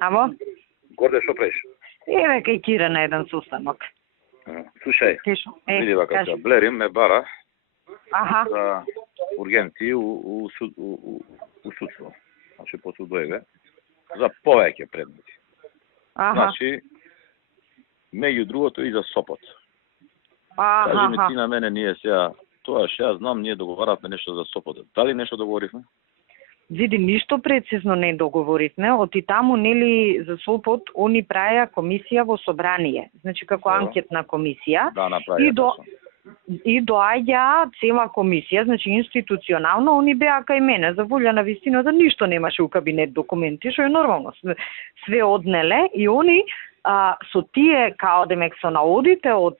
Аво? Горде, што правиш? Еве кај Кира на еден состанок. Слушај, Тешо. види вака, Блерим ме бара Аха. за ургенции у судство. Значи, по судоеве, за повеќе предмети. Аха. Значи, меѓу другото и за Сопот. Аха. Кажи ми ти на мене, ние сега, тоа што ја знам, ние договаравме нешто за Сопот. Дали нешто договоривме? Види, ништо прецизно не договоривме, оти таму, нели, за Сопот, они праја комисија во собрание, значи како анкетна комисија. Да, направија. И доаѓа цела комисија, значи институционално, они беа кај мене, за волја на вистината, ништо немаше у кабинет документи, што е нормално, све однеле, и они со тие, као демек со наодите од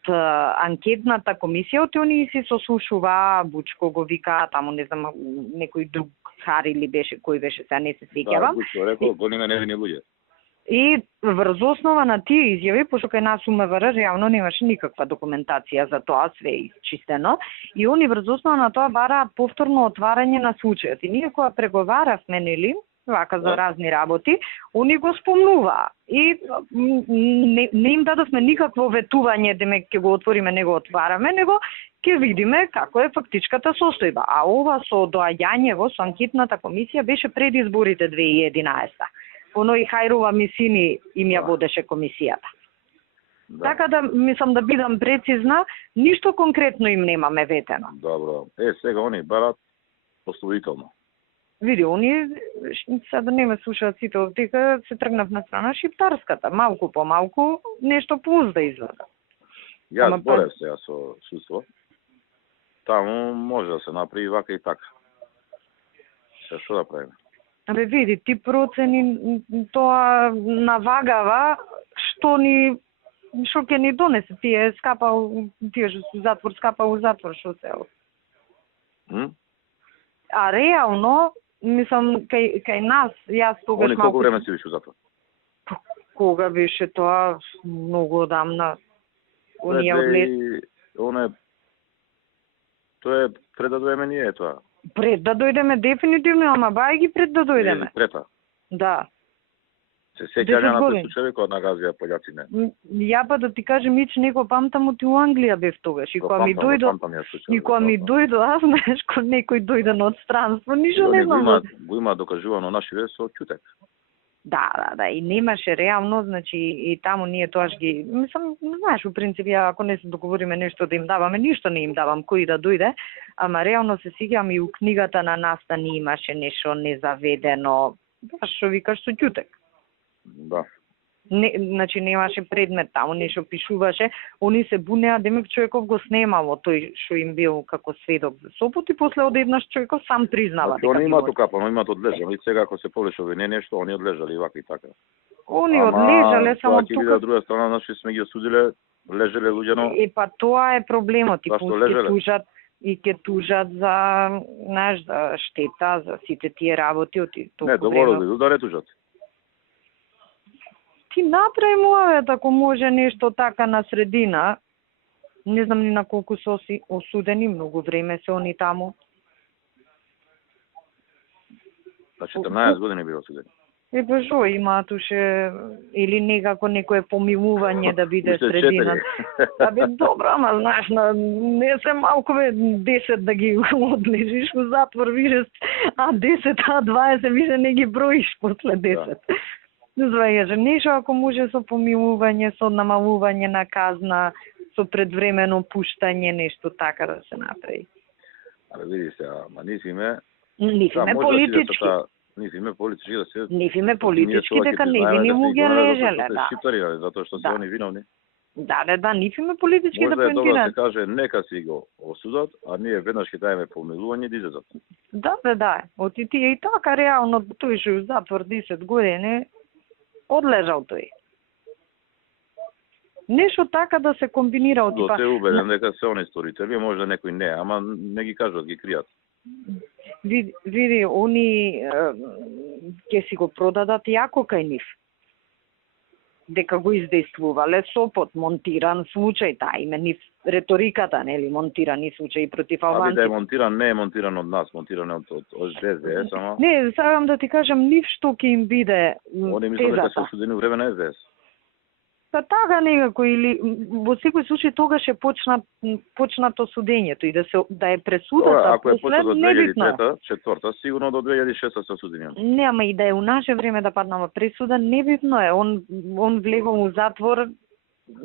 анкетната комисија, оти они се сослушува, Бучко го вика, таму не знам, некој друг Хари ли беше, кој беше, сега не се сеќавам. Да, Бучко рекол, гониме невини луѓе. И врз основа на тие изјави, пошто кај нас МВР реално немаше никаква документација за тоа, све е исчистено, и они врз основа на тоа бараат повторно отварање на случајот. И ние кога преговаравме, нели, вака за разни работи, они го спомнуваа. И не им дадовме никакво ветување, демек ќе го отвориме, не го отвараме, него ќе видиме како е фактичката состојба. А ова со доаѓањево со анкетната комисија беше пред изборите 2011. Оно и Хајрова Мисини им ја водеше комисијата. Да. Така да, мислам да бидам прецизна, ништо конкретно им немаме ветено. Добро. Сега они барат пословително. Види, они, сега не ме слушаат сите овдека, се тргнав на страна шиптарската. Малку по малку, нешто плюс да извада. Јас борев сега со судство. Таму може да се направи вака и така. Се што да правиме? Абе, види, ти процени тоа навагава што ќе ни донесе, тие скапал, тие што се затвор, скапал у затвор, што се. А реално, мислам, кај нас, јас тогаш малку... колку време си беше у затвор? Кога беше тоа? Многу одамна. Оние одлет... Тоа е пред да дојдеме ние тоа. Пред да дојдеме дефинитивно, ама бај ги пред да дојдеме. Прета. Да. Се сеќаја на тој случај кога нагазија пољаци не. Ја па да ти кажем, мич него памтам оти у Англија бев тогаш. И кога ми дојдо, аз знаеш, кога некој дојде на одстранство, ништо не знам. Го има докажувано наши ве со ќутек. Да, и немаше реално, значи и таму ние тоаш ги, мислам, знаеш, у принцип ја ако не се договориме нешто да им даваме, ништо не им давам кој да дојде, ама реално се сеќавам и у книгата на Настани имаше нешто незаведено, баш што викаш со ќутек. Да. Значи немаше предмет таму, нешто пишуваше, они се бунеа, демек човеков го снемало тој што им бил како сведок за Сопот и после одеднаш човеков сам признава дека они имаат окапано, имаат одлежано и сега ако се полеше обвинение нешто, они одлежали и вака и така. Они одлежале само тука. Ама од друга страна, наши сме ги осудиле, лежеле луѓено. Па тоа е проблемот, и ќе тужат за, знаеш, за штета, за сите тие работи од толку време. Не, да не тужат. Ти направи муавет ако може нешто така на средина. Не знам ни на колку се осудени, многу време се они таму. 14 години били осудени. Па шо има туше или некако некое помилување да биде средина. Абе добро, ама знаеш, не се малку 10 да ги одлежиш во затвор, више, а 10, а 20, више не ги броиш после 10. Звајаш, нешто ако може со помилување, со намалување на казна, со предвремено пуштање, нешто така да се направи. Але види се, ама нифиме политички. Нифиме политички да се... Нифиме политички дека невини му ги лежеле, да. Шиптариле, затоа што се они виновни. Да, нифиме политички да поентират. Може да се каже, нека си го осудат, а ние веднаш ќе дајме помилување да излезат. Да. Оти тие и така реално тој што затвор 10 години одлежал тој. Нешто така да се комбинира од типа. Се убеден дека се они сторители, може да некој не, ама не ги кажат, ги кријат. Види, они ќе си го продадат јако кај нив. дека го издействувале Сопот, монтиран случај, таа име нив реториката, нели, монтирани случаи против Аби да албанци. е монтиран, не е монтиран од нас, монтиран е од СДС, само... Не, сакам да ти кажам, нив што ќе им биде Они мислат дека се тезата. осудени во време на СДС. Па така некако, или во секој случај тогаш е почнато судењето и да е пресудата, Ако е почнато од небитно е. 2003-2004, сигурно до 2006 се осудени. Не, ама и да е у наше време да паднава пресуда, небитно е. Он влегол у затвор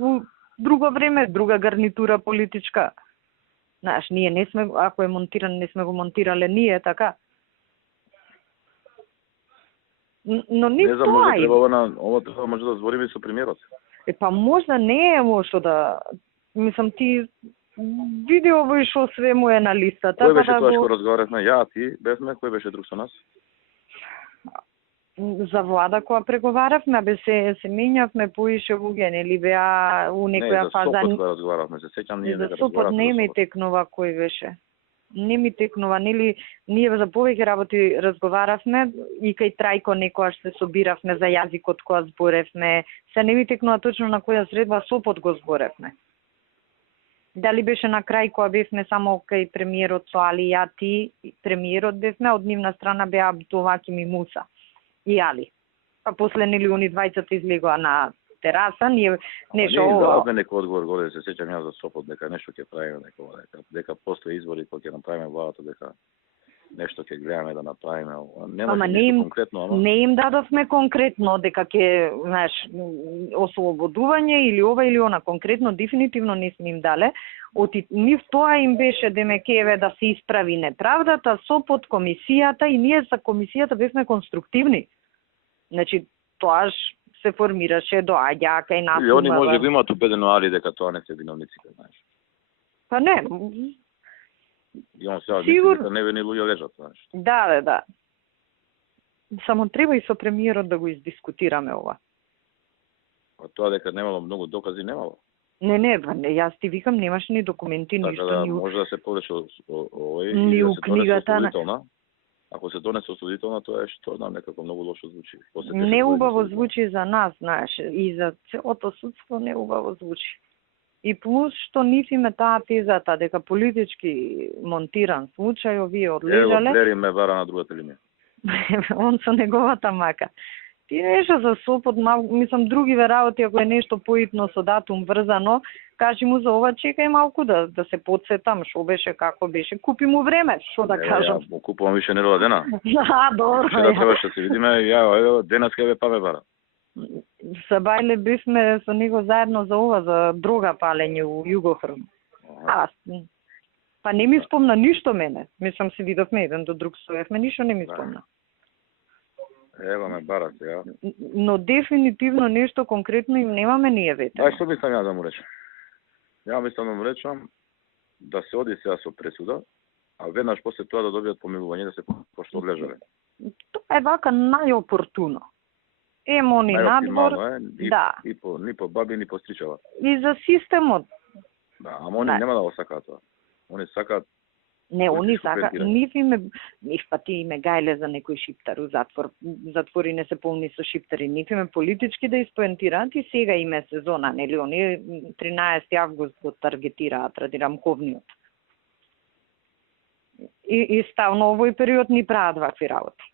у друго време, друга гарнитура политичка. Знаеш, ние не сме, ако е монтиран, не сме го монтирале ние, така. Но не Не знам, тоа може е. треба ова треба може да збориме со премиерот. Па можда не е лошо да... Мислам, ти види овој шо све му е на листата. Кој беше па да тоа го... што разговаравме? Ја, ти, бевме, кој беше друг со нас? За влада која преговаравме, бе се менјавме поише луѓе, нели беа у некоја фаза... Не, за Сопот кога разговаравме, се сеќам ние За дека Сопот разговаравме не за ми Сопот. текнува кој беше. Не ми текнува, нели, ние за повеќе работи разговаравме и кај Трајко некојаш се собиравме за јазикот која зборевме, се не ми текнува точно на која средба Сопот го зборевме. Дали беше на крај која бевме само кај премиерот со Али, ја, ти, премиерот бевме, од нивна страна беа Абдулхаким и Муса и Али. Па после нели они двајцата излегоа на тераса, ние нешто Ние ова. дадовме некој одговор горе, се сеќам јас за Сопот, дека нешто ќе правиме, дека постои избори кои ќе направиме владата, дека нешто ќе гледаме да направиме. Нема ништо конкретно, ама... Не им дадовме конкретно дека ќе, знаеш, ослободување или ова или она, конкретно дефинитивно не сме им дале. Нив тоа им беше демекеве да се исправи неправдата, Сопот, комисијата и ние за комисијата бевме конструктивни. Значи, тоаш се формираше, доаѓа кај нас. И они може да имаат убедено Али дека тоа не се виновниците, знаеш. Па не. И он сега мисли дека невини луѓе лежат, знаеш. Да. Само треба и со премиерот да го издискутираме ова. А тоа дека немало многу докази, немало. Не, јас ти викам, немаш ни документи, така ништо. Да, може да се повлече овој ни и у да се книгата донесе Ако се донесе осудителна, тоа е што знам некако многу лошо звучи. Неубаво звучи за нас, знаеш, и за целото судство неубаво звучи. И плюс што нив име таа тезата дека политички монтиран случај, овие одлежале. Ево, Блери ме вара на другата линија. Он со неговата мака. Ти нешто за Сопот, мислам, другиве работи, ако е нешто поитно со датум врзано, кажи му за ова, чекај малку да се подсетам, шо беше, како беше. Купи му време, шо да кажам. Ја му купувам више нерва дена. Добро. Вчера требаше да се видиме, денеска бе паве бара. Са Бајле бивме со него заедно за ова, за дрога палење у Југохрм. Па не ми спомна ништо мене. Мислам се видовме еден до друг стоевме, ништо не ми спомна. Ева ме бара сега. Но дефинитивно нешто конкретно им немаме ние вете. Што мислам ја да му речам? Ја мислам да му речам да се оди сега со пресуда, а веднаш после тоа да добијат помилување, да се пошто одлежале. Тоа е вака најопортуно. Они надвор, да. Ни по баби, ни по стричава. И за системот. Да, ама они нема да го сакаат тоа. Они сакаат. Не, они сакаат. Нив пати име гајле за некој шиптар у затвор. Затвори не се полни со шиптари. Нив име политички да испоентираат и сега име сезона, нели? Они 13 август го таргетираат ради рамковниот. И ставно овој период ни прават вакви работи.